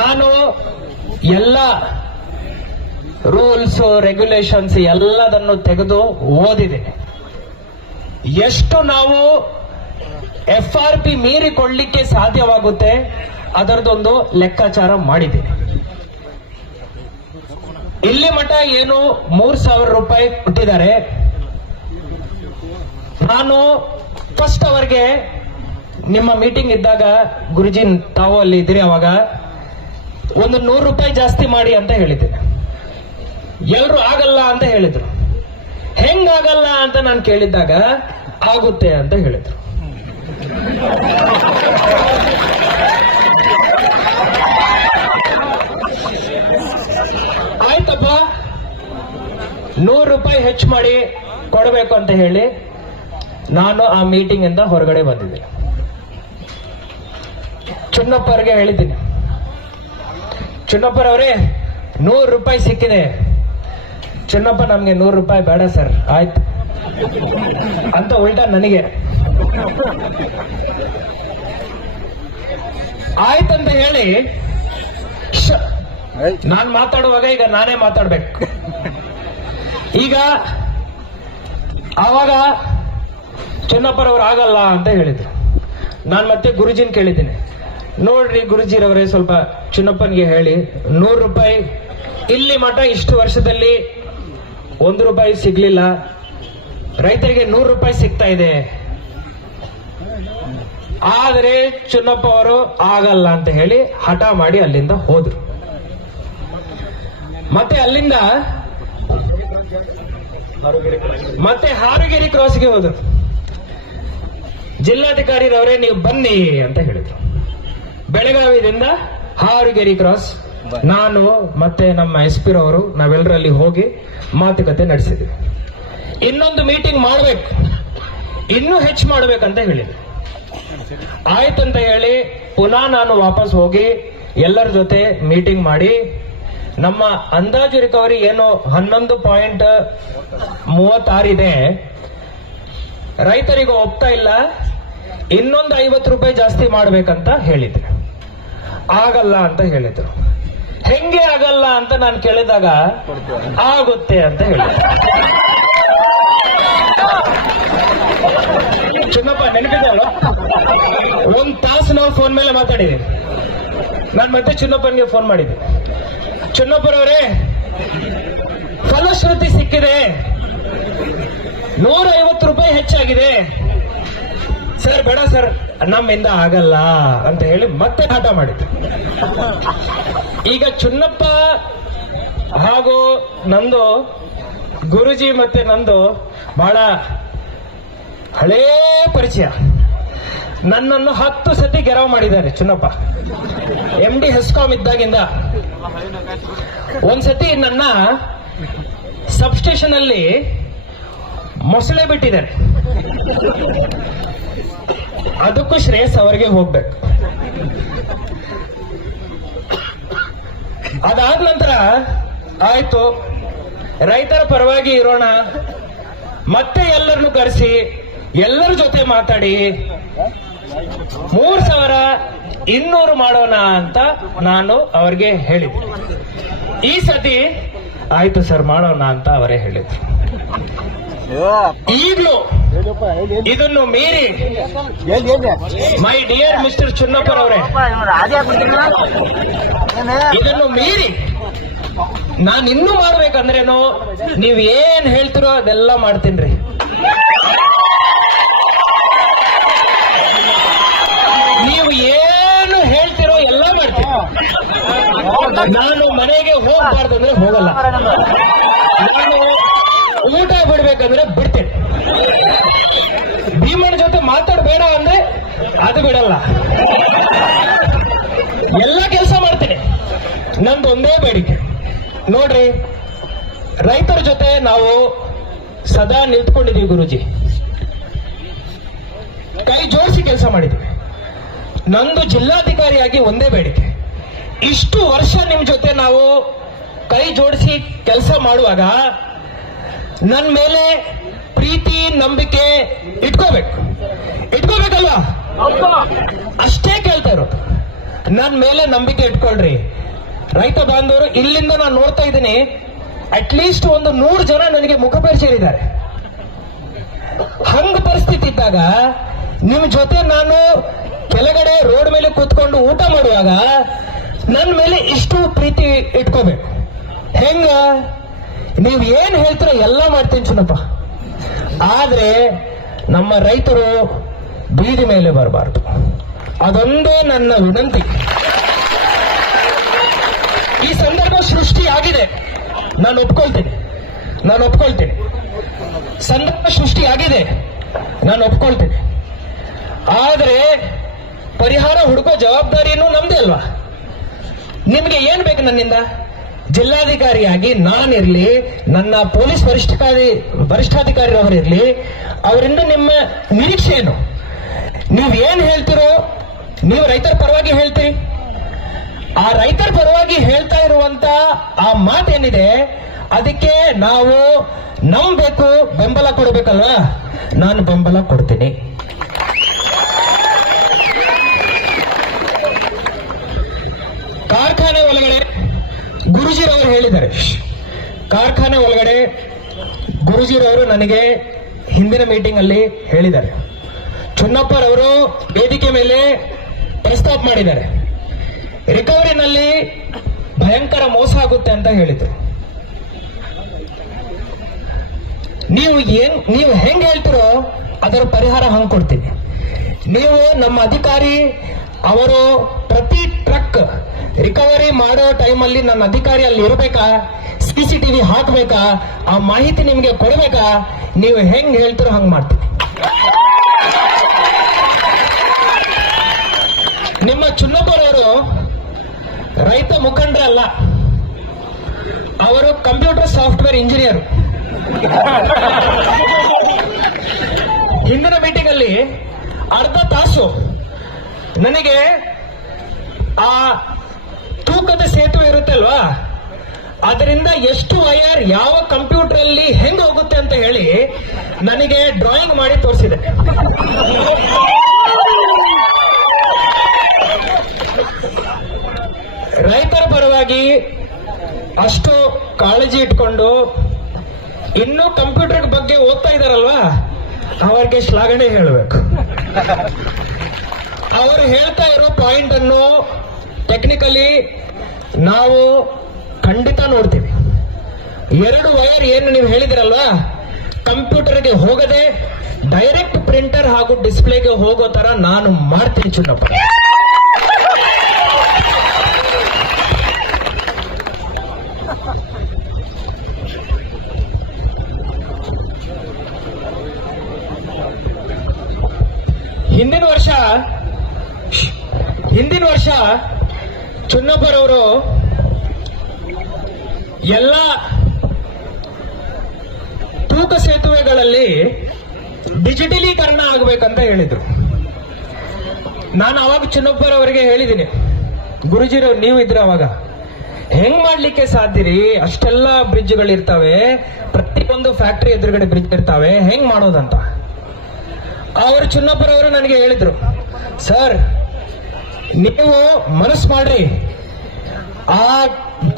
ನಾನು ಎಲ್ಲ rules regulations ಎಲ್ಲದನ್ನು ತೆಗೆದು ಓದಿದೆ ಎಷ್ಟು ನಾವು ಎಫ್ ಆರ್ ಪಿ ಮೀರಿಕೊಳ್ಳಿಕ್ಕೆ ಸಾಧ್ಯವಾಗುತ್ತೆ, ಅದರದೊಂದು ಲೆಕ್ಕಾಚಾರ ಮಾಡಿದೆ ಇಲ್ಲಿ ಮಠ ಏನು ಮೂರ್ ಸಾವಿರ ರೂಪಾಯಿ ಕೊಟ್ಟಿದ್ದಾರೆ. ನಾನು ಫಸ್ಟ್ ಅವರ್ಗೆ ನಿಮ್ಮ ಮೀಟಿಂಗ್ ಇದ್ದಾಗ ಗುರುಜಿ, ತಾವು ಅಲ್ಲಿ ಇದ್ರಿ ಅವಾಗ. ಒಂದು ನೂರು ರೂಪಾಯಿ ಜಾಸ್ತಿ ಮಾಡಿ ಅಂತ ಹೇಳಿದ್ದೆ ಎಲ್ರು ಆಗಲ್ಲ ಅಂತ ಹೇಳಿದ್ರು. ಹೆಂಗಾಗಲ್ಲ ಅಂತ ನಾನು ಕೇಳಿದ್ದಾಗ ಆಗುತ್ತೆ ಅಂತ ಹೇಳಿದ್ರು. ಆಯ್ತಪ್ಪ, ನೂರು ರೂಪಾಯಿ ಹೆಚ್ಚು ಮಾಡಿ ಕೊಡಬೇಕು ಅಂತ ಹೇಳಿ ನಾನು ಆ ಮೀಟಿಂಗ್ ಇಂದ ಹೊರಗಡೆ ಬಂದಿದ್ದೆ ಚುನ್ನಪ್ಪರಿಗೆ ಹೇಳಿದ್ದೀನಿ. ಚುನ್ನಪ್ಪರವರೇ ನೂರು ರೂಪಾಯಿ ಸಿಕ್ಕಿದೆ. ಚಿನ್ನಪ್ಪ, ನಮಗೆ ನೂರು ರೂಪಾಯಿ ಬೇಡ ಸರ್. ಆಯ್ತು. ಅಂತ ಉಲ್ಟಾ ನನಗೆ. ಆಯ್ತಂತ ಹೇಳಿ ನಾನು ಮಾತಾಡುವಾಗ ಈಗ ನಾನೇ ಮಾತಾಡ್ಬೇಕು. ಈಗ, ಆವಾಗ ಚನ್ನಪ್ಪರವ್ರು ಆಗಲ್ಲ ಅಂತ ಹೇಳಿದ್ರು. ನಾನು ಮತ್ತೆ ಗುರುಜಿನ ಕೇಳಿದ್ದೀನಿ. ನೋಡ್ರಿ ಗುರುಜಿರವರೇ, ಸ್ವಲ್ಪ ಚಿನ್ನಪ್ಪನ್ಗೆ ಹೇಳಿ, ನೂರು ರೂಪಾಯಿ, ಇಲ್ಲಿ ಮಠ ಇಷ್ಟು ವರ್ಷದಲ್ಲಿ ಒಂದು ರೂಪಾಯಿ ಸಿಗ್ಲಿಲ್ಲ. ರೈತರಿಗೆ ನೂರು ರೂಪಾಯಿ ಸಿಗ್ತಾ ಇದೆ. ಆದರೆ ಚುನ್ನಪ್ಪ ಅವರು ಆಗಲ್ಲ ಅಂತ ಹೇಳಿ ಹಠ ಮಾಡಿ ಅಲ್ಲಿಂದ ಹೋದ್ರು. ಮತ್ತೆ ಅಲ್ಲಿಂದ ಮತ್ತೆ ಹಾರುಗೇರಿ ಕ್ರಾಸ್ಗೆ ಹೋದ್ರು. ಜಿಲ್ಲಾಧಿಕಾರಿರವರೇ, ನೀವು ಬನ್ನಿ ಅಂತ ಹೇಳಿದ್ರು. ಬೆಳಗಾವಿದಿಂದ ಹಾರುಗೇರಿ ಕ್ರಾಸ್ ನಾನು ಮತ್ತೆ ನಮ್ಮ ಎಸ್ ಪಿ ರವರು, ನಾವೆಲ್ಲರಲ್ಲಿ ಹೋಗಿ ಮಾತುಕತೆ ನಡೆಸಿದ್ವಿ. ಇನ್ನೊಂದು ಮೀಟಿಂಗ್ ಮಾಡಬೇಕು. ಇನ್ನೂ ಹೆಚ್ಚು ಮಾಡ್ಬೇಕಂತ ಆಯ್ತು ಆಯ್ತಂತ ಹೇಳಿ ಪುನಃ ನಾನು ವಾಪಸ್ ಹೋಗಿ ಎಲ್ಲರ ಜೊತೆ ಮೀಟಿಂಗ್ ಮಾಡಿ, ನಮ್ಮ ಅಂದಾಜು ರಿಕವರಿ ಏನು ಹನ್ನೊಂದು ಪಾಯಿಂಟ್ ಮೂವತ್ತಾರಿದೆ ರೈತರಿಗೆ ಒಪ್ತಾ ಇಲ್ಲ, ಇನ್ನೊಂದು ಐವತ್ತು ರೂಪಾಯಿ ಜಾಸ್ತಿ ಮಾಡಬೇಕಂತ ಹೇಳಿದ್ರು ಆಗಲ್ಲ ಅಂತ ಹೇಳಿದ್ರು. ಹೆಂಗೆ ಆಗಲ್ಲ ಅಂತ ನಾನು ಕೇಳಿದಾಗ ಆಗುತ್ತೆ ಅಂತ ಹೇಳಿದ್ರು. ಚಿನ್ನಪ್ಪ ನೆನಪಿದೆ ಅಲ್ವಾ ಒಂದ್ ತಾಸು ನಾವು ಫೋನ್ ಮೇಲೆ ಮಾತಾಡಿದೆ ನಾನು ಮತ್ತೆ ಚಿನ್ನಪ್ಪನಿಗೆ ಫೋನ್ ಮಾಡಿದ್ದೆ. ಚಿನ್ನಪ್ಪನವರೇ, ಫಲಶ್ರುತಿ ಸಿಕ್ಕಿದೆ. ನೂರ ಐವತ್ತು ರೂಪಾಯಿ ಹೆಚ್ಚಾಗಿದೆ. ಸರ್, ಬೇಡ ಸರ್. ನಮ್ಮಿಂದ ಆಗಲ್ಲ ಅಂತ ಹೇಳಿ ಮತ್ತೆ ಹಠ ಮಾಡಿದ್ದು ಈಗ ಚುನ್ನಪ್ಪ ಹಾಗೂ ನಂದು ಗುರುಜಿ ಮತ್ತೆ ನಂದು ಬಹಳ ಹಳೇ ಪರಿಚಯ. ನನ್ನನ್ನು ಹತ್ತು ಸತಿ ಗೆರವು ಮಾಡಿದ್ದಾರೆ ಚುನ್ನಪ್ಪ. ಎಂ ಡಿ ಹೆಸ್ಕಾಮ್ ಇದ್ದಾಗಿಂದ. ಒಂದ್ಸತಿ ನನ್ನ ಸಬ್ಸ್ಟೇಷನ್ ಅಲ್ಲಿ ಮೊಸಳೆ ಬಿಟ್ಟಿದ್ದಾರೆ. ಅದಕ್ಕೂ ಶ್ರೇಯಸ್ ಅವರಿಗೆ ಹೋಗ್ಬೇಕು. ಅದಾದ ನಂತರ, ಆಯ್ತು, ರೈತರ ಪರವಾಗಿ ಇರೋಣ, ಮತ್ತೆ ಎಲ್ಲರನ್ನು ಕರೆಸಿ, ಎಲ್ಲರ ಜೊತೆ ಮಾತಾಡಿ, ಮೂರ್ ಸಾವಿರ ಇನ್ನೂರು ಮಾಡೋಣ ಅಂತ ನಾನು ಅವ್ರಿಗೆ ಹೇಳಿದ್ದೆ. ಈ ಸತಿ, ಆಯ್ತು ಸರ್, ಮಾಡೋಣ ಅಂತ ಅವರೇ ಹೇಳಿದ್ರು. ಈಗಲೂ ಇದನ್ನು ಮೀರಿ ಮೈ ಡಿಯರ್ ಮಿಸ್ಟರ್ ಚುನ್ನಪ್ಪರವರೇ ಇದನ್ನು ಮೀರಿ ನಾನು ಇನ್ನೂ ಮಾಡ್ಬೇಕಂದ್ರೇನು ನೀವ್ ಏನ್ ಹೇಳ್ತಿರೋ ಅದೆಲ್ಲ ಮಾಡ್ತೀನ್ರಿ. ನೀವು ಏನು ಹೇಳ್ತಿರೋ ಎಲ್ಲ ಮಾಡ್ತೀನಿ. ನಾನು ಮನೆಗೆ ಹೋಗ್ಬಾರ್ದು ಅಂದ್ರೆ ಹೋಗಲ್ಲ. ಊಟ ಬಿಡ್ಬೇಕಂದ್ರೆ ಬಿಡ್ತೇನೆ. ಭೀಮನ ಜೊತೆ ಮಾತಾಡಬೇಡ ಅಂದ್ರೆ ಅದು ಬಿಡಲ್ಲ. ಎಲ್ಲ ಕೆಲಸ ಮಾಡ್ತೇನೆ. ನಂದು ಒಂದೇ ಬೇಡಿಕೆ. ನೋಡ್ರಿ, ರೈತರ ಜೊತೆ ನಾವು ಸದಾ ನಿಂತ್ಕೊಂಡಿದ್ದೀವಿ ಗುರುಜಿ. ಕೈ ಜೋಡಿಸಿ ಕೆಲಸ ಮಾಡಿದ್ವಿ ನಂದು ಜಿಲ್ಲಾಧಿಕಾರಿಯಾಗಿ ಒಂದೇ ಬೇಡಿಕೆ. ಇಷ್ಟು ವರ್ಷ ನಿಮ್ ಜೊತೆ ನಾವು ಕೈ ಜೋಡಿಸಿ ಕೆಲಸ ಮಾಡುವಾಗ ನನ್ನ ಮೇಲೆ ಪ್ರೀತಿ, ನಂಬಿಕೆ ಇಟ್ಕೋಬೇಕು. ಇಟ್ಕೋಬೇಕಲ್ವಾ? ಅಷ್ಟೇ ಕೇಳ್ತಾ ಇರೋದು. ನನ್ನ ಮೇಲೆ ನಂಬಿಕೆ ಇಟ್ಕೊಳ್ರಿ. ರೈತ ಬಾಂಧವರು, ಇಲ್ಲಿಂದ ನಾನು ನೋಡ್ತಾ ಇದ್ದೀನಿ ಅಟ್ಲೀಸ್ಟ್ ಒಂದು ನೂರು ಜನ ನನಗೆ ಮುಖ ಪರಿಚಯಿದ್ದಾರೆ ಹಂಗ ಪರಿಸ್ಥಿತಿ ಇದ್ದಾಗ, ನಿಮ್ ಜೊತೆ ನಾನು ಕೆಳಗಡೆ ರೋಡ್ ಮೇಲೆ ಕೂತ್ಕೊಂಡು ಊಟ ಮಾಡುವಾಗ ನನ್ನ ಮೇಲೆ ಇಷ್ಟು ಪ್ರೀತಿ ಇಟ್ಕೋಬೇಕು. ಹೆಂಗ? ನೀವ್ ಏನ್ ಹೇಳ್ತೀರ ಎಲ್ಲ ಮಾಡ್ತೀನಿ ಚುನಪ್ಪ ಆದ್ರೆ ನಮ್ಮ ರೈತರು ಬೀದಿ ಮೇಲೆ ಬರಬಾರ್ದು. ಅದೊಂದೇ ನನ್ನ ವಿನಂತಿ. ಈ ಸಂದರ್ಭ ಸೃಷ್ಟಿ ಆಗಿದೆ ನಾನು ಒಪ್ಕೊಳ್ತೀನಿ. ನಾನು ಒಪ್ಕೊಳ್ತೀನಿ. ಸಂದರ್ಭ ಸೃಷ್ಟಿ ಆಗಿದೆ ನಾನು ಒಪ್ಕೊಳ್ತೀನಿ. ಆದ್ರೆ ಪರಿಹಾರ ಹುಡುಕೋ ಜವಾಬ್ದಾರಿನೂ ನಮ್ದೇ ಅಲ್ವಾ? ನಿಮ್ಗೆ ಏನ್ ಬೇಕು ನನ್ನಿಂದ? ಜಿಲ್ಲಾಧಿಕಾರಿಯಾಗಿ ನಾನಿರಲಿ, ನನ್ನ ಪೊಲೀಸ್ ವರಿಷ್ಠಾಧಿಕಾರಿ ವರಿಷ್ಠಾಧಿಕಾರಿಯವರಿರ್ಲಿ ಅವರಿಂದ ನಿಮ್ಮ ನಿರೀಕ್ಷೆ ಏನು? ನೀವು ಏನ್ ಹೇಳ್ತಿರೋ, ನೀವು ರೈತರ ಪರವಾಗಿ ಹೇಳ್ತೀರಿ. ಆ ರೈತರ ಪರವಾಗಿ ಹೇಳ್ತಾ ಇರುವಂತ ಆ ಮಾತೇನಿದೆ, ಅದಕ್ಕೆ ನಾವು ನಂಬೇಕು ಬೆಂಬಲ ಕೊಡಬೇಕಲ್ವಾ ನಾನು ಬೆಂಬಲ ಕೊಡ್ತೀನಿ. ಕಾರ್ಖಾನೆ ಗುರುಜಿರವರು ಹೇಳಿದ್ದಾರೆ. ಕಾರ್ಖಾನೆ ಒಳಗಡೆ ಗುರುಜಿರವರು ನನಗೆ ಹಿಂದಿನ ಮೀಟಿಂಗ್ ಅಲ್ಲಿ ಹೇಳಿದ್ದಾರೆ. ಚುನ್ನಪ್ಪರವರು ವೇದಿಕೆ ಮೇಲೆ ಪ್ರಸ್ತಾಪ ಮಾಡಿದ್ದಾರೆ. ರಿಕವರಿನಲ್ಲಿ ಭಯಂಕರ ಮೋಸ ಆಗುತ್ತೆ ಅಂತ ಹೇಳಿದ್ರು. ನೀವು ಏನ್, ನೀವು ಹೆಂಗ್ ಹೇಳ್ತಿರೋ ಅದರ ಪರಿಹಾರ ಹಂಗೆ ಕೊಡ್ತೀನಿ. ನೀವು ನಮ್ಮ ಅಧಿಕಾರಿ, ಅವರು ಪ್ರತಿ ಟ್ರಕ್ ರಿಕವರಿ ಮಾಡೋ ಟೈಮಲ್ಲಿ ನನ್ನ ಅಧಿಕಾರಿ ಅಲ್ಲಿ ಇರಬೇಕಾ? ಸಿ ಸಿ ಟಿವಿ ಹಾಕ್ಬೇಕಾ? ಆ ಮಾಹಿತಿ ನಿಮ್ಗೆ ಕೊಡ್ಬೇಕಾ? ನೀವು ಹೆಂಗ್ ಹೇಳ್ತೀರೋ ಹಂಗ್ ಮಾಡ್ತೀನಿ. ನಿಮ್ಮ ಚುನ್ನಪ್ಪರವರು ರೈತ ಮುಖಂಡರಲ್ಲ ಅವರು ಕಂಪ್ಯೂಟರ್ ಸಾಫ್ಟ್ವೇರ್ ಇಂಜಿನಿಯರ್. ಹಿಂದಿನ ಮೀಟಿಂಗ್ ಅಲ್ಲಿ ಅರ್ಧ ತಾಸು ನನಗೆ ಆ ತೂಕದ ಸೇತುವೆ ಇರುತ್ತಲ್ವಾ? ಅದರಿಂದ ಎಷ್ಟು ವೈರ್ ಯಾವ ಕಂಪ್ಯೂಟರ್ ಅಲ್ಲಿ ಹೆಂಗ್ ಹೋಗುತ್ತೆ ಅಂತ ಹೇಳಿ ನನಗೆ ಡ್ರಾಯಿಂಗ್ ಮಾಡಿ ತೋರಿಸಿದೆ. ರೈತರ ಪರವಾಗಿ ಅಷ್ಟು ಕಾಳಜಿ ಇಟ್ಕೊಂಡು ಇನ್ನೂ ಕಂಪ್ಯೂಟರ್ ಬಗ್ಗೆ ಓದ್ತಾ ಇದಾರಲ್ವಾ? ಅವರಿಗೆ ಶ್ಲಾಘನೆ ಹೇಳಬೇಕು. ಅವರು ಹೇಳ್ತಾ ಇರೋ ಪಾಯಿಂಟ್ ಅನ್ನು ಟೆಕ್ನಿಕಲಿ ನಾವು ಖಂಡಿತ ನೋಡ್ತೀವಿ. ಎರಡು ವೈರ್ ಏನು ನೀವು ಹೇಳಿದಿರಲ್ವಾ? ಕಂಪ್ಯೂಟರ್ಗೆ ಹೋಗದೆ ಡೈರೆಕ್ಟ್ ಪ್ರಿಂಟರ್ ಹಾಗೂ ಡಿಸ್ಪ್ಲೇಗೆ ಹೋಗೋ ತರ ನಾನು ಮಾಡ್ತೀನಿ ಚುನ್ನಪ್ಪ. ಹಿಂದಿನ ವರ್ಷ ಹಿಂದಿನ ವರ್ಷ ಚುನ್ನಪ್ಪರವರು ಎಲ್ಲ ತೂಕ ಸೇತುವೆಗಳಲ್ಲಿ ಡಿಜಿಟಲೀಕರಣ ಆಗಬೇಕಂತ ಹೇಳಿದರು. ನಾನು ಅವಾಗ ಚುನ್ನಪ್ಪರವರಿಗೆ ಹೇಳಿದ್ದೀನಿ ಗುರುಜಿರು ನೀವು ಇದ್ರೆ ಅವಾಗ ಹೆಂಗ್ ಮಾಡ್ಲಿಕ್ಕೆ ಸಾಧ್ಯ ರೀ? ಅಷ್ಟೆಲ್ಲ ಬ್ರಿಡ್ಜ್ಗಳು ಇರ್ತಾವೆ, ಪ್ರತಿಯೊಂದು ಫ್ಯಾಕ್ಟರಿ ಎದುರುಗಡೆ ಬ್ರಿಡ್ಜ್ ಇರ್ತಾವೆ, ಹೆಂಗ್ ಮಾಡೋದಂತ? ಅವರು ಚುನ್ನಪ್ಪರವರು ನನಗೆ ಹೇಳಿದ್ರು, ಸರ್, ನೀವು ಮನಸ್ಸು ಮಾಡ್ರಿ. ಆ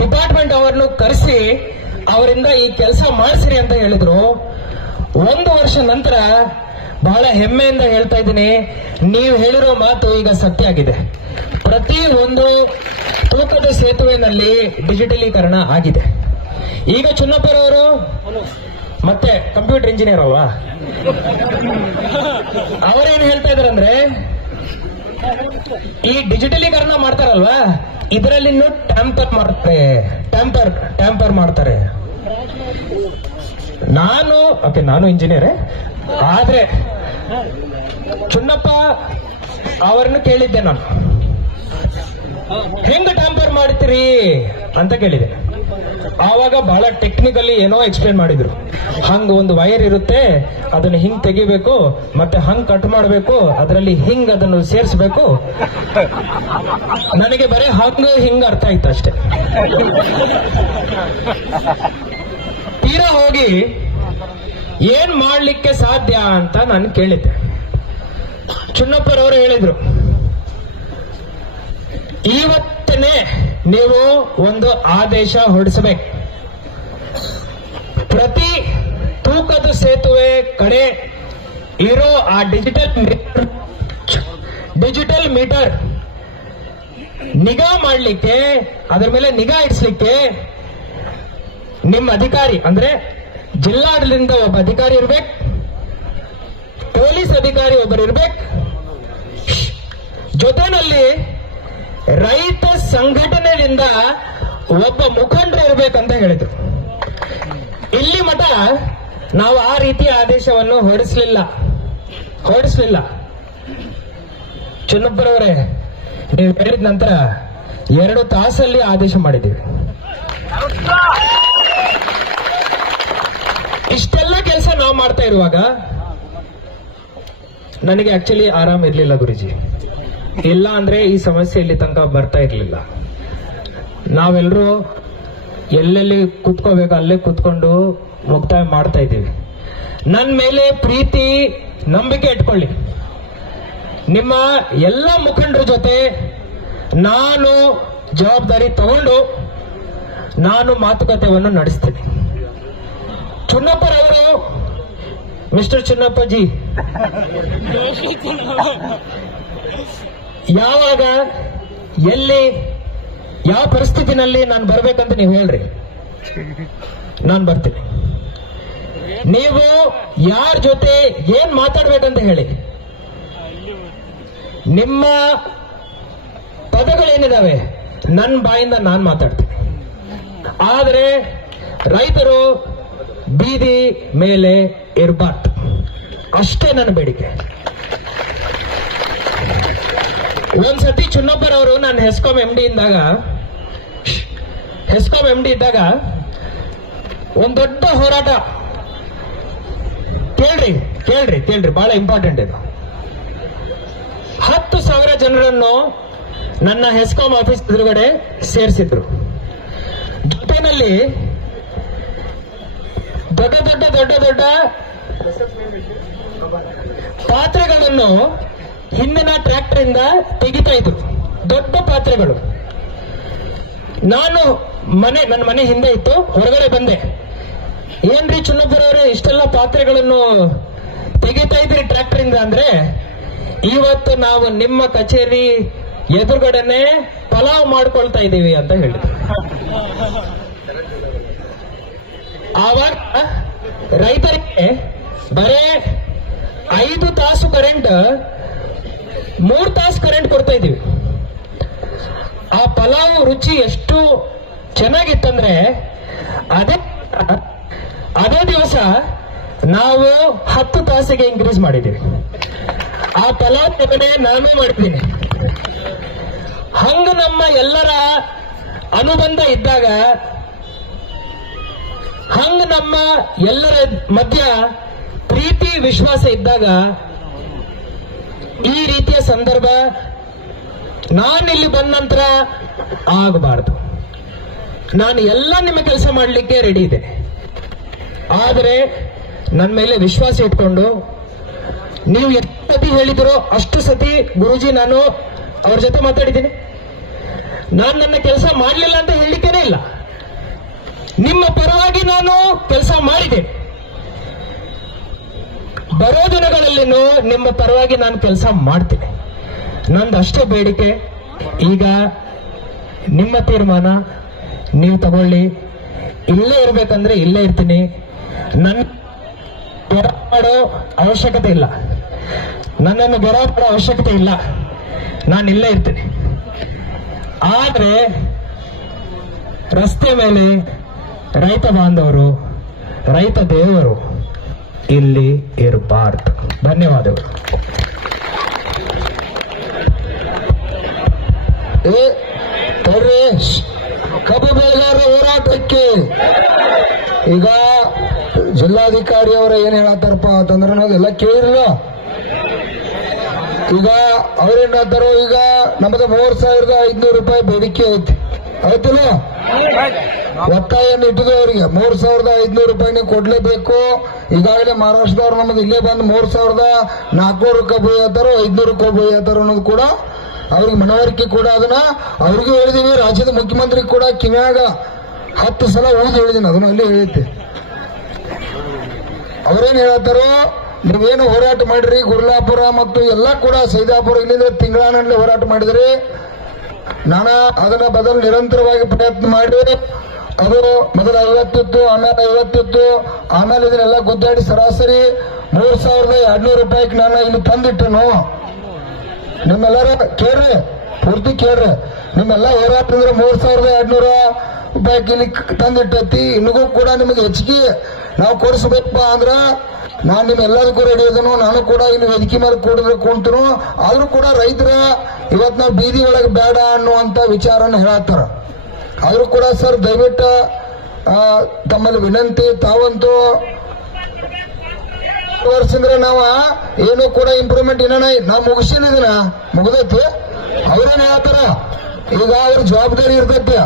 ಡಿಪಾರ್ಟ್ಮೆಂಟ್ ಅವರನ್ನು ಕರೆಸಿ, ಅವರಿಂದ ಈ ಕೆಲಸ ಮಾಡಿಸ್ರಿ ಅಂತ ಹೇಳಿದ್ರು. ಒಂದು ವರ್ಷ ನಂತರ ಬಹಳ ಹೆಮ್ಮೆಯಿಂದ ಹೇಳ್ತಾ ಇದ್ದೀನಿ, ನೀವು ಹೇಳಿರೋ ಮಾತು ಈಗ ಸತ್ಯ ಆಗಿದೆ. ಪ್ರತಿ ಒಂದು ತೂಕದ ಸೇತುವೆನಲ್ಲಿ ಡಿಜಿಟಲೀಕರಣ ಆಗಿದೆ. ಈಗ ಚುನ್ನಪ್ಪರವರು ಮತ್ತೆ ಕಂಪ್ಯೂಟರ್ ಇಂಜಿನಿಯರ್ ಅಲ್ವಾ? ಅವರೇನು ಹೇಳ್ತಾ ಇದಾರಂದ್ರೆ ಈ ಡಿಜಿಟಲೀಕರಣ ಮಾಡ್ತಾರಲ್ವಾ? ಇದರಲ್ಲಿ ಟ್ಯಾಂಪರ್ ಮಾಡ್ತಾರೆ. ಟ್ಯಾಂಪರ್ ಟ್ಯಾಂಪರ್ ಮಾಡ್ತಾರೆ. ನಾನು ಓಕೆ ನಾನು ಇಂಜಿನಿಯರ್ ಆದ್ರೆ ಚುನ್ನಪ್ಪ ಅವರನ್ನು ಕೇಳಿದ್ದೆ ನಾನು. ಹೆಂಗ ಟ್ಯಾಂಪರ್ ಮಾಡ್ತೀರಿ? ಅಂತ ಕೇಳಿದೆ. ಆವಾಗ ಬಹಳ ಟೆಕ್ನಿಕಲಿ ಏನೋ ಎಕ್ಸ್ಪ್ಲೇನ್ ಮಾಡಿದ್ರು. ಹಂಗ ಒಂದು ವೈರ್ ಇರುತ್ತೆ, ಅದನ್ನ ಹಿಂಗ್ ತೆಗಿಬೇಕು, ಮತ್ತೆ ಹಂಗ್ ಕಟ್ ಮಾಡಬೇಕು, ಅದರಲ್ಲಿ ಹಿಂಗ್ ಅದನ್ನು ಸೇರಿಸಬೇಕು. ನನಗೆ ಬರೀ ಹಂಗ ಹಿಂಗ್ ಅರ್ಥ ಆಯ್ತು ಅಷ್ಟೇ. ತೀರಾ ಹೋಗಿ, ಏನ್ ಮಾಡ್ಲಿಕ್ಕೆ ಸಾಧ್ಯ ಅಂತ ನಾನು ಕೇಳಿದ್ದೆ. ಚುನ್ನಪ್ಪರವರು ಹೇಳಿದ್ರು, ಇವತ್ತನೇ ನೀವು ಒಂದು ಆದೇಶ ಹೊರಡಿಸಬೇಕು. ಪ್ರತಿ ತೂಕದ ಸೇತುವೆ ಕಡೆ ಇರೋ ಆ ಡಿಜಿಟಲ್ ಮೀಟರ್ ಡಿಜಿಟಲ್ ಮೀಟರ್ ನಿಗಾ ಮಾಡಲಿಕ್ಕೆ, ಅದರ ಮೇಲೆ ನಿಗಾ ಇಡಿಸ್ಲಿಕ್ಕೆ ನಿಮ್ಮ ಅಧಿಕಾರಿ, ಅಂದ್ರೆ ಜಿಲ್ಲಾಡಳಿತದಿಂದ ಒಬ್ಬ ಅಧಿಕಾರಿ ಇರ್ಬೇಕು, ಪೊಲೀಸ್ ಅಧಿಕಾರಿ ಒಬ್ಬರು ಇರ್ಬೇಕು. ಜೊತೆನಲ್ಲಿ ರೈತ ಸಂಘಟನೆಯಿಂದ ಒಬ್ಬ ಮುಖಂಡರು ಇರಬೇಕಂತ ಹೇಳಿದ್ರು. ಇಲ್ಲಿ ಮಠ ನಾವು ಆ ರೀತಿಯ ಆದೇಶವನ್ನು ಹೊರಡಿಸಲಿಲ್ಲ. ಹೊರಡಿಸಲಿಲ್ಲ. ಚನ್ನಪ್ಪರವರೇ, ನೀವು ಹೇಳಿದ ನಂತರ ಎರಡು ತಾಸಲ್ಲಿ ಆದೇಶ ಮಾಡಿದ್ದೀವಿ. ಇಷ್ಟೆಲ್ಲ ಕೆಲಸ ನಾವು ಮಾಡ್ತಾ ಇರುವಾಗ ನನಗೆ ಆಕ್ಚುಲಿ ಆರಾಮ್ ಇರಲಿಲ್ಲ ಗುರುಜಿ. ಇಲ್ಲ ಅಂದ್ರೆ ಈ ಸಮಸ್ಯೆ ಇಲ್ಲಿ ತನಕ ಬರ್ತಾ ಇರಲಿಲ್ಲ. ನಾವೆಲ್ಲರೂ ಎಲ್ಲೆಲ್ಲಿ ಕುತ್ಕೋಬೇಕು ಅಲ್ಲೇ ಕುತ್ಕೊಂಡು ಮುಕ್ತಾಯ ಮಾಡ್ತಾ ಇದ್ದೀವಿ. ನನ್ನ ಮೇಲೆ ಪ್ರೀತಿ, ನಂಬಿಕೆ ಇಟ್ಕೊಳ್ಳಿ. ನಿಮ್ಮ ಎಲ್ಲ ಮುಖಂಡರ ಜೊತೆ ನಾನು ಜವಾಬ್ದಾರಿ ತಗೊಂಡು ನಾನು ಮಾತುಕತೆಯನ್ನು ನಡೆಸ್ತೇನೆ. ಚುನ್ನಪ್ಪರವರು ಮಿಸ್ಟರ್ ಚುನ್ನಪ್ಪಜಿ ಯಾವಾಗ, ಎಲ್ಲಿ, ಯಾವ ಪರಿಸ್ಥಿತಿನಲ್ಲಿ ನಾನು ಬರ್ಬೇಕಂತ ನೀವು ಹೇಳ್ರಿ. ನಾನು ಬರ್ತೀನಿ. ನೀವು ಯಾರ ಜೊತೆ ಏನ್ ಮಾತಾಡ್ಬೇಕಂತ ಹೇಳಿ. ನಿಮ್ಮ ಪದಗಳೇನಿದಾವೆ? ನನ್ನ ಬಾಯಿಂದ ನಾನು ಮಾತಾಡ್ತೀನಿ. ಆದರೆ ರೈತರು ಬೀದಿ ಮೇಲೆ ಇರಬಾರ್ದು. ಅಷ್ಟೇ ನನ್ನ ಬೇಡಿಕೆ. ಒಂದ್ಸತಿ ಚುನ್ನಪ್ಪರ್ ಅವರು ನಾನು ಹೆಸ್ಕಾಂ ಎಂ ಡಿ ಇದ್ದಾಗ ಹೆಸ್ಕಾಂ ಎಂ ಡಿ ಇದ್ದಾಗ ಒಂದ್ ದೊಡ್ಡ ಹೋರಾಟ. ಕೇಳ್ರಿ ಕೇಳ್ರಿ ಕೇಳ್ರಿ ಬಹಳ ಇಂಪಾರ್ಟೆಂಟ್ ಇದು. ಹತ್ತು ಸಾವಿರ ಜನರನ್ನು ನನ್ನ ಹೆಸ್ಕಾಂ ಆಫೀಸ್ ಎದುರುಗಡೆ ಸೇರಿಸಿದ್ರು. ಜೊತೆನಲ್ಲಿ ದೊಡ್ಡ ದೊಡ್ಡ ದೊಡ್ಡ ದೊಡ್ಡ ಪಾತ್ರೆಗಳನ್ನು ಹಿಂದಿನ ಟ್ರ್ಯಾಕ್ಟರ್ ಇಂದ ತೆಗಿತಾ ಇದ್ರು. ದೊಡ್ಡ ಪಾತ್ರೆಗಳು. ನಾನು ಮನೆ, ನನ್ನ ಮನೆ ಹಿಂದೆ ಇತ್ತು, ಹೊರಗಡೆ ಬಂದೆ. ಏನ್ರಿ ಚುನ್ನಪ್ಪರವರೇ ಇಷ್ಟೆಲ್ಲ ಪಾತ್ರೆಗಳನ್ನು ತೆಗಿತಾ ಇದ್ರಿ ಟ್ರ್ಯಾಕ್ಟರ್ ಇಂದ ಅಂದ್ರೆ, ಇವತ್ತು ನಾವು ನಿಮ್ಮ ಕಚೇರಿ ಎದುರುಗಡೆನೆ ಪಲಾವ್ ಮಾಡ್ಕೊಳ್ತಾ ಇದ್ದೀವಿ ಅಂತ ಹೇಳಿದ್ರು. ಆವಾಗ ರೈತರಿಗೆ ಬರೇ ಐದು ತಾಸು ಕರೆಂಟ್ ಮೂರ್ ತಾಸು ಕರೆಂಟ್ ಕೊಡ್ತಾ ಇದೀವಿ ಆ ಪಲಾವ್ ರುಚಿ ಎಷ್ಟು ಚೆನ್ನಾಗಿತ್ತಂದ್ರೆ ಅದೇ ಅದೇ ದಿವಸ ನಾವು ಹತ್ತು ತಾಸಿಗೆ ಇನ್ಕ್ರೀಸ್ ಮಾಡಿದ್ದೀವಿ. ಆ ಪಲಾವ್ ತೆಗಡೆ ನಾನೇ ಮಾಡ್ತೀನಿ. ಹಂಗ ನಮ್ಮ ಎಲ್ಲರ ಅನುಬಂಧ ಇದ್ದಾಗ, ಹಂಗ ನಮ್ಮ ಎಲ್ಲರ ಮಧ್ಯ ಪ್ರೀತಿ ವಿಶ್ವಾಸ ಇದ್ದಾಗ ಈ ರೀತಿಯ ಸಂದರ್ಭ ನಾನಿಲ್ಲಿ ಬಂದ ನಂತರ ಆಗಬಾರದು. ನಾನು ಎಲ್ಲ ನಿಮ್ಮ ಕೆಲಸ ಮಾಡಲಿಕ್ಕೆ ರೆಡಿ ಇದೆ ಆದರೆ ನನ್ನ ಮೇಲೆ ವಿಶ್ವಾಸ ಇಟ್ಕೊಂಡು ನೀವು ಎಷ್ಟು ಸತಿ ಹೇಳಿದಿರೋ ಅಷ್ಟು ಸತಿ ಗುರುಜಿ ನಾನು ಅವ್ರ ಜೊತೆ ಮಾತಾಡಿದ್ದೀನಿ. ನಾನು ನನ್ನ ಕೆಲಸ ಮಾಡಲಿಲ್ಲ ಅಂತ ಹೇಳಲಿಕ್ಕೇನೆ ಇಲ್ಲ. ನಿಮ್ಮ ಪರವಾಗಿ ನಾನು ಕೆಲಸ ಮಾಡಿದೆ. ಬರೋ ದಿನಗಳಲ್ಲಿನೂ ನಿಮ್ಮ ಪರವಾಗಿ ನಾನು ಕೆಲಸ ಮಾಡ್ತೀನಿ. ನಂದು ಅಷ್ಟೇ ಬೇಡಿಕೆ. ಈಗ ನಿಮ್ಮ ತೀರ್ಮಾನ, ನೀವು ತಗೊಳ್ಳಿ. ಇಲ್ಲೇ ಇರ್ಬೇಕಂದ್ರೆ ಇಲ್ಲೇ ಇರ್ತೀನಿ. ನನ್ನ ಮಾಡೋ ಅವಶ್ಯಕತೆ ಇಲ್ಲ. ನನ್ನನ್ನು ಮಾಡೋ ಅವಶ್ಯಕತೆ ಇಲ್ಲ. ನಾನು ಇಲ್ಲೇ ಇರ್ತೀನಿ. ಆದರೆ ರಸ್ತೆ ಮೇಲೆ ರೈತ ಬಾಂಧವರು, ರೈತ ದೇವರು ಇಲ್ಲಿ ಇರಬಾರ್ದು. ಧನ್ಯವಾದಗಳು. ತರ್ರಿ ಕಬ್ಬು ಬೆಳೆಗಾರರ ಹೋರಾಟಕ್ಕೆ ಈಗ ಜಿಲ್ಲಾಧಿಕಾರಿ ಅವರ ಏನ್ ಹೇಳತ್ತಾರಪ್ಪ ಅಂತಂದ್ರೆ ನಾವೆಲ್ಲ ಕೇಳಿರಲ್ಲ ಈಗ ಅವ್ರೇನ್ ಹೇಳ್ತಾರೋ ಈಗ ನಮ್ಮದು ಮೂರ್ ಸಾವಿರದ ಐದ್ನೂರು ರೂಪಾಯಿ ಬೇಡಿಕೆ ಐತಿ. ಆಯ್ತಿಲ್ಲ? ಒತ್ತಾಯನ್ನು ಇಟ್ಟಿದ್ರು ಅವರಿಗೆ ಮೂರ್ ಸಾವಿರದ ಐದ್ನೂರು ರೂಪಾಯಿ ನೀವು ಕೊಡ್ಲೇಬೇಕು. ಈಗಾಗಲೇ ಮಹಾರಾಷ್ಟ್ರದವ್ರು ನಮ್ಮದು ಇಲ್ಲೇ ಬಂದು ಮೂರ್ ಸಾವಿರದ ನಾಲ್ಕುನೂರು ಕಬ್ಬು ಹೇಳ್ತಾರೋ ಐದ್ನೂರು ಕಬ್ಬು ಹೇಳ್ತಾರೋ ಅನ್ನೋದು ಕೂಡ ಅವ್ರಿಗೆ ಮನವರಿಕೆ ಕೂಡ ಅದನ್ನ ಅವ್ರಿಗೂ ಹೇಳಿದೀವಿ. ರಾಜ್ಯದ ಮುಖ್ಯಮಂತ್ರಿ ಕೂಡ ಕಿವ್ಯಾಗ ಹತ್ತು ಸಲ ಉಳಿದು ಹೇಳಿದೀನಿ, ಅದನ್ನ ಅಲ್ಲಿ ಹೇಳುತ್ತೆ ಅವರೇನ್ ಹೇಳತ್ತಾರೋ, ನೀವೇನು ಹೋರಾಟ ಮಾಡಿರಿ, ಗುರ್ಲಾಪುರ ಮತ್ತು ಎಲ್ಲ ಕೂಡ ಸೈದಾಪುರ, ಇಲ್ಲಿಂದ ತಿಂಗಳಾನಲ್ಲಿ ಹೋರಾಟ ಮಾಡಿದ್ರಿ. ನಾನು ಅದನ್ನ ಬದಲು ನಿರಂತರವಾಗಿ ಪ್ರಯತ್ನ ಮಾಡಿ ಅದು ಮೊದಲು ಐವತ್ತಿತ್ತು, ಆಮೇಲೆ ಐವತ್ತಿತ್ತು, ಆಮೇಲೆ ಇದನ್ನೆಲ್ಲ ಗುದ್ದಾಡಿ ಸರಾಸರಿ ಮೂರ್ ಸಾವಿರದ ಎರಡ್ನೂರು ರೂಪಾಯಿಗೆ ನಾನು ಇಲ್ಲಿ ತಂದಿಟ್ಟನು. ನಿಮ್ಮೆಲ್ಲರ ಕೇಳ್ರಿ, ಪೂರ್ತಿ ಕೇಳ್ರಿ. ನಿಮ್ಮೆಲ್ಲ ಹೋರಾಟ ಅಂದ್ರೆ ಮೂರ್ ಸಾವಿರದ ಎರಡ್ನೂರ ರೂಪಾಯಿ ಇಲ್ಲಿ ತಂದಿಟ್ಟತಿ. ಇನ್ನಿಗೂ ಕೂಡ ನಿಮಗೆ ಹೆಚ್ಚಿಗೆ ನಾವು ಕೊಡಿಸ್ಬೇಕಪ್ಪ ಅಂದ್ರ ನಾನು ನಿಮ್ಮೆಲ್ಲದಕ್ಕೂ ರೆಡಿ ಇದನು ನಾನು ಕೂಡ ಇಲ್ಲಿ ವೇದಿಕೆ ಮೇಲೆ ಕೂಡಿದ್ರೆ ಕುಂತನು, ಆದ್ರೂ ಕೂಡ ರೈತರ ಇವತ್ ನಾವು ಬೀದಿ ಒಳಗೆ ಬೇಡ ಅನ್ನುವಂತ ವಿಚಾರನ ಹೇಳತ್ತಾರ. ಆದ್ರೂ ಕೂಡ ಸರ್, ದಯವಿಟ್ಟು ತಮ್ಮಲ್ಲಿ ವಿನಂತಿ, ತಾವಂತೂ ವರ್ಷಂದ್ರೆ ನಾವ ಏನು ಕೂಡ ಇಂಪ್ರೂವ್ಮೆಂಟ್ ಏನ ನಾವು ಮುಗಿಸಿನ ಮುಗ್ದೈತಿ? ಅವ್ರೇನ್ ಹೇಳ್ತಾರ? ಈಗ ಅವ್ರ ಜವಾಬ್ದಾರಿ ಇರ್ತೈತಿ.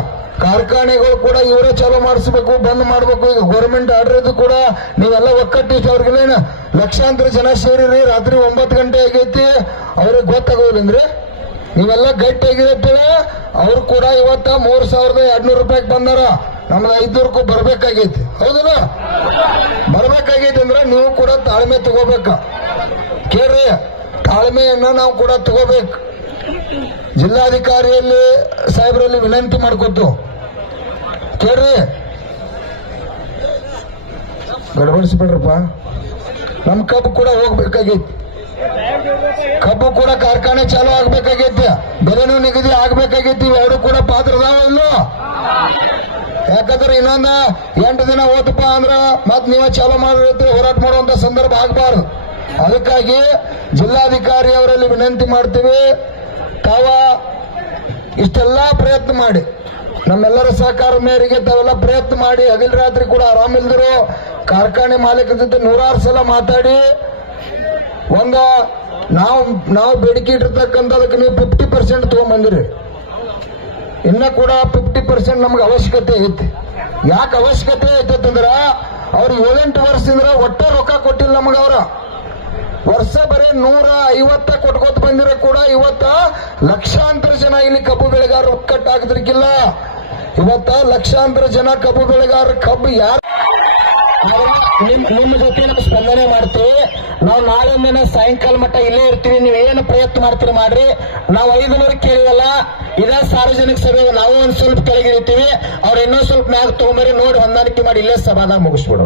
ಕಾರ್ಖಾನೆಗಳು ಕೂಡ ಇವರೇ ಚಾಲೂ ಮಾಡಿಸ್ಬೇಕು, ಬಂದ್ ಮಾಡಬೇಕು. ಈಗ ಗೌರ್ಮೆಂಟ್ ಆರ್ಡರ್ ಇದು ಕೂಡ ನೀವೆಲ್ಲ ಒಕ್ಕಟ್ಟಿಟ್ಟು ಅವ್ರಿಗೆಲ್ಲ ಲಕ್ಷಾಂತರ ಜನ ಸೇರಿರಿ, ರಾತ್ರಿ ಒಂಬತ್ತು ಗಂಟೆ ಆಗೈತಿ. ಅವ್ರಿಗೆ ಗೊತ್ತಾಗೋದಿಲ್ಲಂದ್ರೆ ನೀವೆಲ್ಲ ಗಟ್ಟಿಯಾಗಿರತ್ತೇಳಿ ಅವ್ರು ಕೂಡ ಇವತ್ತ ಮೂರ್ ಸಾವಿರದ ಎರಡ್ನೂರು ರೂಪಾಯಿಗೆ ಬಂದಾರ. ನಮ್ದು ಐದ್ನೂರಕ್ಕೂ ಬರ್ಬೇಕಾಗೈತಿ. ಹೌದಲ್ಲ? ಬರ್ಬೇಕಾಗೈತಿ ಅಂದ್ರೆ ನೀವು ಕೂಡ ತಾಳ್ಮೆ ತಗೋಬೇಕ. ಕೇಳ್ರಿ, ತಾಳ್ಮೆಯನ್ನ ನಾವು ಕೂಡ ತಗೋಬೇಕು. ಜಿಲ್ಲಾಧಿಕಾರಿಯಲ್ಲಿ ಸಾಹೇಬರಲ್ಲಿ ವಿನಂತಿ ಮಾಡ್ಕೊತು ಕೇಳ್ರಿ. ಗಡಬಡಿಸ್ಬಿಡ್ರಪ್ಪ. ನಮ್ ಕಬ್ಬು ಕೂಡ ಹೋಗ್ಬೇಕಾಗೈತಿ. ಕಬ್ಬು ಕೂಡ ಕಾರ್ಖಾನೆ ಚಾಲು ಆಗ್ಬೇಕಾಗೈತಿ. ಬೆಲೆನೂ ನಿಗದಿ ಆಗ್ಬೇಕಾಗೈತಿ. ಎರಡು ಕೂಡ ಪಾತ್ರ ಅದಾವ ಇಲ್ಲೋ. ಯಾಕಂದ್ರೆ ಇನ್ನೊಂದ ಎಂಟು ದಿನ ಓದಪ್ಪ ಅಂದ್ರ ಮತ್ ನೀವೇ ಚಾಲು ಮಾಡಿದ್ರೆ ಹೋರಾಟ ಮಾಡುವಂತ ಸಂದರ್ಭ ಆಗ್ಬಾರ್ದು. ಅದಕ್ಕಾಗಿ ಜಿಲ್ಲಾಧಿಕಾರಿ ಅವರಲ್ಲಿ ವಿನಂತಿ ಮಾಡ್ತೀವಿ. ತಾವ ಇಷ್ಟೆಲ್ಲ ಪ್ರಯತ್ನ ಮಾಡಿ. ನಮ್ಮೆಲ್ಲರ ಸಹಕಾರ ಮೇರೆಗೆ ತಾವೆಲ್ಲ ಪ್ರಯತ್ನ ಮಾಡಿ ಹಗಲ್ ರಾತ್ರಿ ಕೂಡ ಆರಾಮಿಲ್ದರು ಕಾರ್ಖಾನೆ ಮಾಲೀಕರ ಜೊತೆ ನೂರಾರು ಸಲ ಮಾತಾಡಿ, ಒಂದ ನಾವು ನಾವು ಬೇಡಿಕೆ ಇಟ್ಟಿರ್ತಕ್ಕಂಥದಕ್ಕೆ ನೀವು ಫಿಫ್ಟಿ ಪರ್ಸೆಂಟ್ ತೊಗೊಂಬಂದಿರಿ. ಇನ್ನ ಕೂಡ ಫಿಫ್ಟಿ ಪರ್ಸೆಂಟ್ ನಮ್ಗೆ ಅವಶ್ಯಕತೆ ಐತಿ. ಯಾಕೆ ಅವಶ್ಯಕತೆ ಐತಂದ್ರ ಅವ್ರು ಏಳೆಂಟು ವರ್ಷದಿಂದ ಒಟ್ಟು ರೊಕ್ಕ ಕೊಟ್ಟಿಲ್ಲ ನಮಗೆ ಅವ್ರ. ವರ್ಷ ಬರೀ ನೂರ ಐವತ್ತ ಕೊಟ್ಕೋತ ಬಂದಿರೋ ಕೂಡ ಇವತ್ತ ಲಕ್ಷಾಂತರ ಜನ ಇಲ್ಲಿ ಕಬ್ಬು ಬೆಳೆಗಾರರು ಒಕ್ಕಟ್ಟಾಗದ್ರಿಕ್ಕಿಲ್ಲ ಇವತ್ತ ಲಕ್ಷಾಂತರ ಜನ ಕಬ್ಬು ಬೆಳೆಗಾರ ಕಬ್ಬು ಯಾರು ನಿಮ್ ನಿಮ್ಮ ಜೊತೆ ನಾವು ಸ್ಪಂದನೆ ಮಾಡ್ತೀವಿ. ನಾವು ನಾಳೆ ದಿನ ಸಾಯಂಕಾಲ ಮಟ್ಟ ಇಲ್ಲೇ ಇರ್ತೀವಿ. ನೀವು ಏನು ಪ್ರಯತ್ನ ಮಾಡ್ತೀರಿ ಮಾಡ್ರಿ. ನಾವು ಐದು ನೂರು ಕೇಳಿವಲ್ಲ, ಇದ ಸಾರ್ವಜನಿಕ ಸಭೆ, ನಾವು ಒಂದ್ ಸ್ವಲ್ಪ ಕೆಳಗಿರ್ತೀವಿ ಅವ್ರು ಇನ್ನೊಂದ್ ಸ್ವಲ್ಪ ಮ್ಯಾಗ ತಗೊಂಬರಿ, ನೋಡಿ ಹೊಂದಾಣಿಕೆ ಮಾಡಿ ಇಲ್ಲೇ ಸಭಾದಾಗ ಮುಗಿಸ್ಬಿಡು